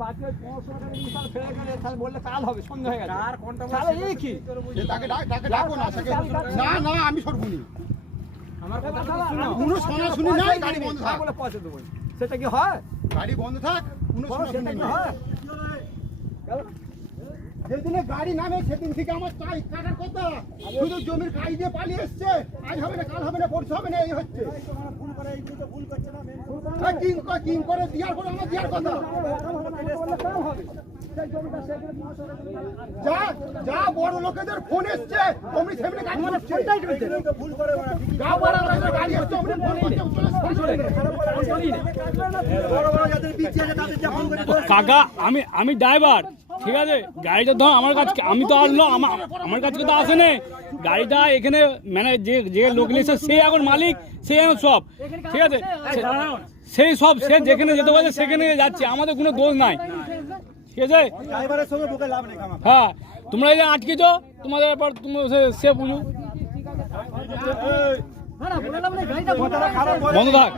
বাকি 1500 টাকা নিয়ে তাহলে ফেলে গেলে তাহলে বললে কাল হবে সন্ধ্যা হয়ে গেছে তাহলে এই কি তাকে ডাকো না না না আমি সরবুনি আমার কথা শুনো কোনো শোনা শুনি নাই গাড়ি বন্ধ থাক বলে পয়সা দেবো সেটা কি হয় গাড়ি বন্ধ থাক কোনো শোনা শুনি নাই হয় যেদিনে গাড়ি নামে সেদিন থেকে আমার চাই কাটার কথা শুধু জমির কাজ দিয়ে পালিয়ে এসছে আজ হবে না কাল হবে না পরশু হবে না এই হচ্ছে কিং করে দেওয়ার পর আমার দেওয়ার কথা যা যা বড় লোকেদের ফোন এসছে অমনি সেমনি কাজ করছে যা বড় লোকেদের গাড়ি এসছে অমনি ফোন করছে কাকা আমি ড্রাইভার ঠিক আছে গাড়িটা ধর আমার কাছে আমি তো আসলো আমার কাছে তো আসে না গাড়িটা এখানে মানে যে লোক নিয়েছে সে এখন মালিক সে এখন সব ঠিক আছে সেই সব সে যেখানে যেতে পারছে সেখানে যাচ্ছে আমাদের কোনো দোষ নাই ঠিক আছে হ্যাঁ তোমরা এই যে আটকেছ তোমাদের ব্যাপার তুমি সে বুঝু বন্ধ থাক